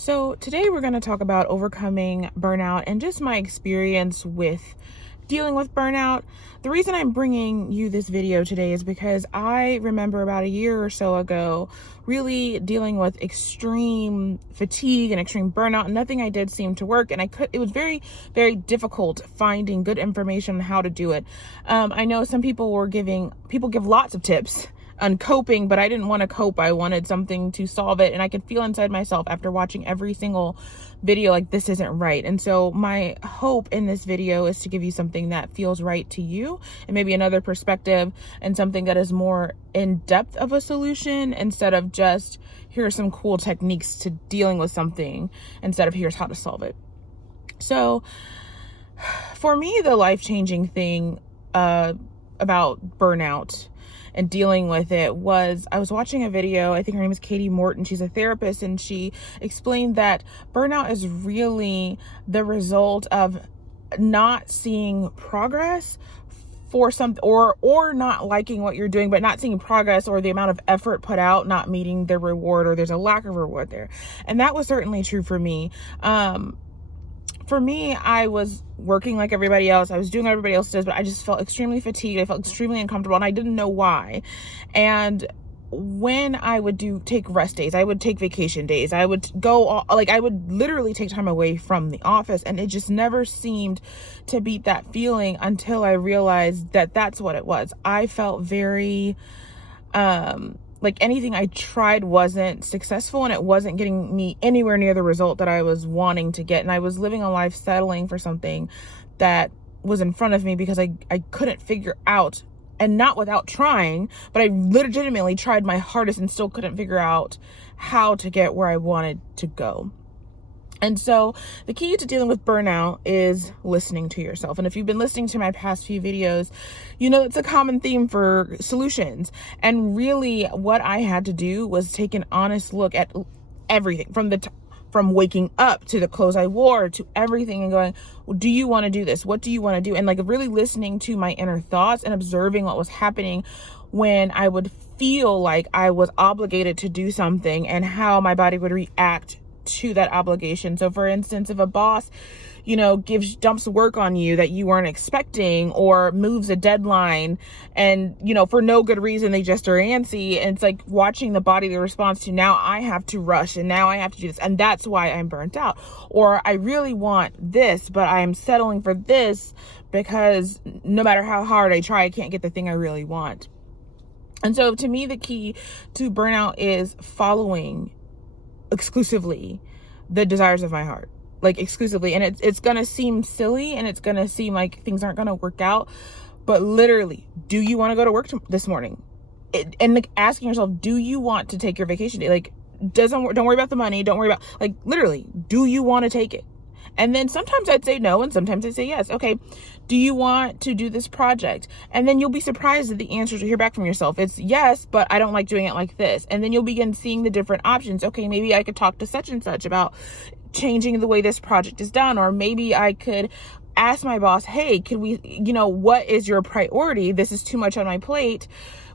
So, today we're going to talk about overcoming burnout and just my experience with dealing with burnout. The reason I'm bringing you this video today is because I remember about a year or so ago really dealing with extreme fatigue and extreme burnout. Nothing I did seemed to work, and it was very, very difficult finding good information on how to do it. I know some people give lots of tips on coping, but I didn't want to cope. I wanted something to solve it. And I could feel inside myself after watching every single video, like, this isn't right. And so my hope in this video is to give you something that feels right to you, and maybe another perspective, and something that is more in depth of a solution, instead of just, here are some cool techniques to dealing with something, instead of here's how to solve it. So for me, the life-changing thing about burnout and dealing with it was, I was watching a video. I think her name is Katie Morton. She's a therapist, and she explained that burnout is really the result of not seeing progress for something, or not liking what you're doing, but not seeing progress, or the amount of effort put out not meeting the reward, or there's a lack of reward there. And that was certainly true for me. For me, I was working like everybody else. I was doing what everybody else does, but I just felt extremely fatigued. I felt extremely uncomfortable, and I didn't know why. And when I would take rest days, I would take vacation days, I would I would literally take time away from the office, and it just never seemed to beat that feeling until I realized that that's what it was. I felt very, like anything I tried wasn't successful, and it wasn't getting me anywhere near the result that I was wanting to get. And I was living a life settling for something that was in front of me because I couldn't figure out, and not without trying, but I legitimately tried my hardest and still couldn't figure out how to get where I wanted to go. And so the key to dealing with burnout is listening to yourself. And if you've been listening to my past few videos, you know it's a common theme for solutions. And really what I had to do was take an honest look at everything, from waking up to the clothes I wore to everything, and going, well, do you want to do this? What do you want to do? And really listening to my inner thoughts and observing what was happening when I would feel like I was obligated to do something, and how my body would react to that obligation. So for instance, if a boss, dumps work on you that you weren't expecting, or moves a deadline, and, for no good reason, they just are antsy. And it's like watching the body, the response to, now I have to rush, and now I have to do this. And that's why I'm burnt out. Or I really want this, but I'm settling for this because no matter how hard I try, I can't get the thing I really want. And so to me, the key to burnout is following exclusively the desires of my heart, exclusively. And it's gonna seem silly, and it's gonna seem like things aren't gonna work out, but literally, do you want to go to work this morning? And asking yourself, do you want to take your vacation day? Don't worry about the money, don't worry about, literally, do you want to take it? And then sometimes I'd say no, and sometimes I'd say yes. Okay, do you want to do this project? And then you'll be surprised at the answers you hear back from yourself. It's yes, but I don't like doing it like this. And then you'll begin seeing the different options. Okay, maybe I could talk to such and such about changing the way this project is done. Or maybe I could ask my boss, hey, can we, what is your priority? This is too much on my plate.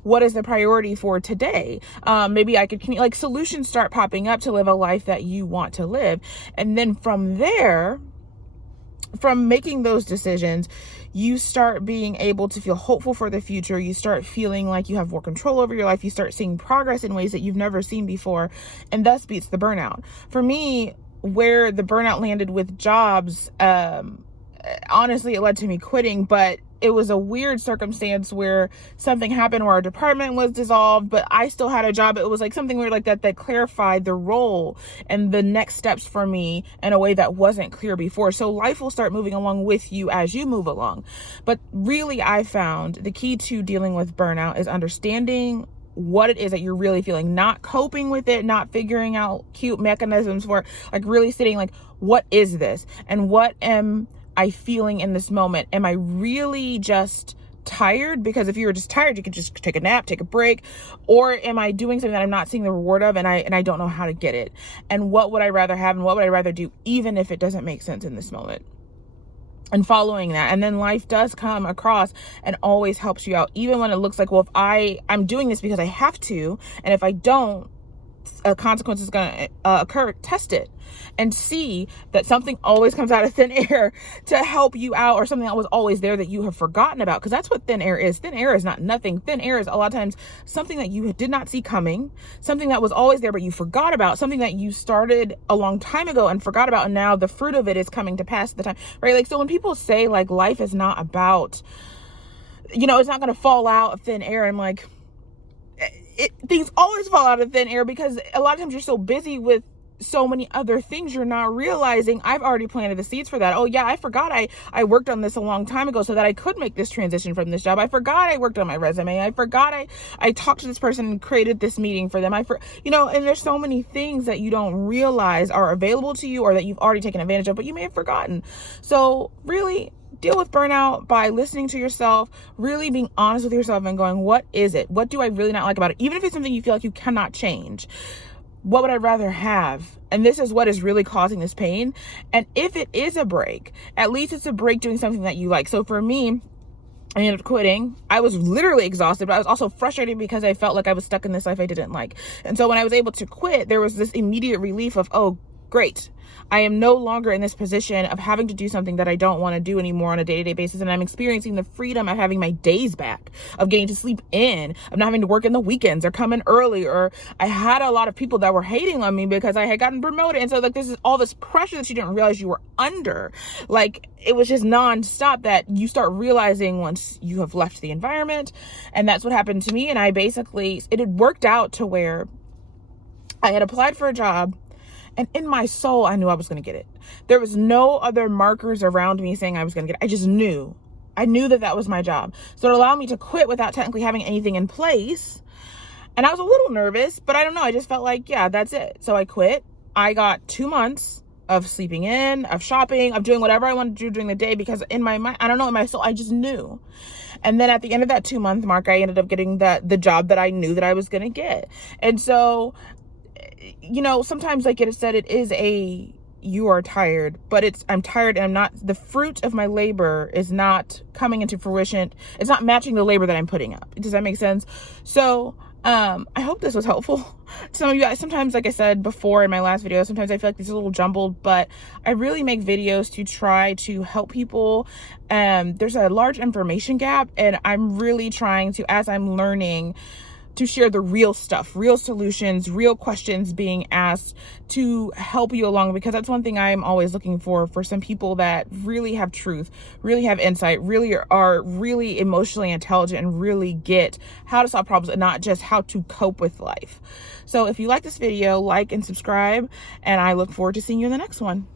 What is the priority for today? Maybe I could solutions start popping up to live a life that you want to live. And then from there, from making those decisions, you start being able to feel hopeful for the future. You start feeling like you have more control over your life. You start seeing progress in ways that you've never seen before, and thus beats the burnout. For me, where the burnout landed with jobs, honestly, it led to me quitting, but it was a weird circumstance where something happened where our department was dissolved, but I still had a job. It was something weird like that clarified the role and the next steps for me in a way that wasn't clear before. So life will start moving along with you as you move along. But really, I found the key to dealing with burnout is understanding what it is that you're really feeling, not coping with it, not figuring out cute mechanisms for really sitting, what is this? And what am I feeling in this moment? Am I really just tired? Because if you were just tired, you could just take a nap, take a break. Or am I doing something that I'm not seeing the reward of, and I don't know how to get it? And what would I rather have, and what would I rather do, even if it doesn't make sense in this moment? And following that, and then life does come across and always helps you out, even when it looks like, well, if I'm doing this because I have to, and if I don't, consequence is going to occur, test it and see that something always comes out of thin air to help you out, or something that was always there that you have forgotten about. Because that's what thin air is. Thin air is not nothing. Thin air is a lot of times something that you did not see coming, something that was always there but you forgot about, something that you started a long time ago and forgot about, and now the fruit of it is coming to pass at the time, right? Like, so when people say like life is not about, it's not going to fall out of thin air, I'm like, things always fall out of thin air, because a lot of times you're so busy with so many other things you're not realizing I've already planted the seeds for that. Oh yeah, I forgot I worked on this a long time ago so that I could make this transition from this job. I forgot I worked on my resume. I forgot I talked to this person and created this meeting for them. And there's so many things that you don't realize are available to you, or that you've already taken advantage of, but you may have forgotten. So really deal with burnout by listening to yourself, really being honest with yourself and going, what is it? What do I really not like about it? Even if it's something you feel like you cannot change, what would I rather have? And this is what is really causing this pain. And if it is a break, at least it's a break doing something that you like. So for me, I ended up quitting. I was literally exhausted, but I was also frustrated because I felt like I was stuck in this life I didn't like. And so when I was able to quit, there was this immediate relief of, oh, great. I am no longer in this position of having to do something that I don't want to do anymore on a day-to-day basis. And I'm experiencing the freedom of having my days back, of getting to sleep in, of not having to work in the weekends or come in early. Or I had a lot of people that were hating on me because I had gotten promoted. And so like, this is all this pressure that you didn't realize you were under. Like, it was just nonstop that you start realizing once you have left the environment. And that's what happened to me. And it had worked out to where I had applied for a job, and in my soul, I knew I was going to get it. There was no other markers around me saying I was going to get it. I just knew. I knew that was my job. So it allowed me to quit without technically having anything in place. And I was a little nervous, but I don't know. I just felt like, yeah, that's it. So I quit. I got 2 months of sleeping in, of shopping, of doing whatever I wanted to do during the day, because in my mind, I don't know, in my soul, I just knew. And then at the end of that 2-month mark, I ended up getting the job that I knew that I was going to get. And so, sometimes, like it said, it is you are tired, but I'm tired, and the fruit of my labor is not coming into fruition. It's not matching the labor that I'm putting up. Does that make sense? So, I hope this was helpful. Some of you guys, sometimes, like I said before in my last video, sometimes I feel like these are a little jumbled, but I really make videos to try to help people. There's a large information gap, and I'm really trying to, as I'm learning, to share the real stuff, real solutions, real questions being asked to help you along, because that's one thing I'm always looking for some people that really have truth, really have insight, really are really emotionally intelligent, and really get how to solve problems and not just how to cope with life. So if you like this video, like and subscribe, and I look forward to seeing you in the next one.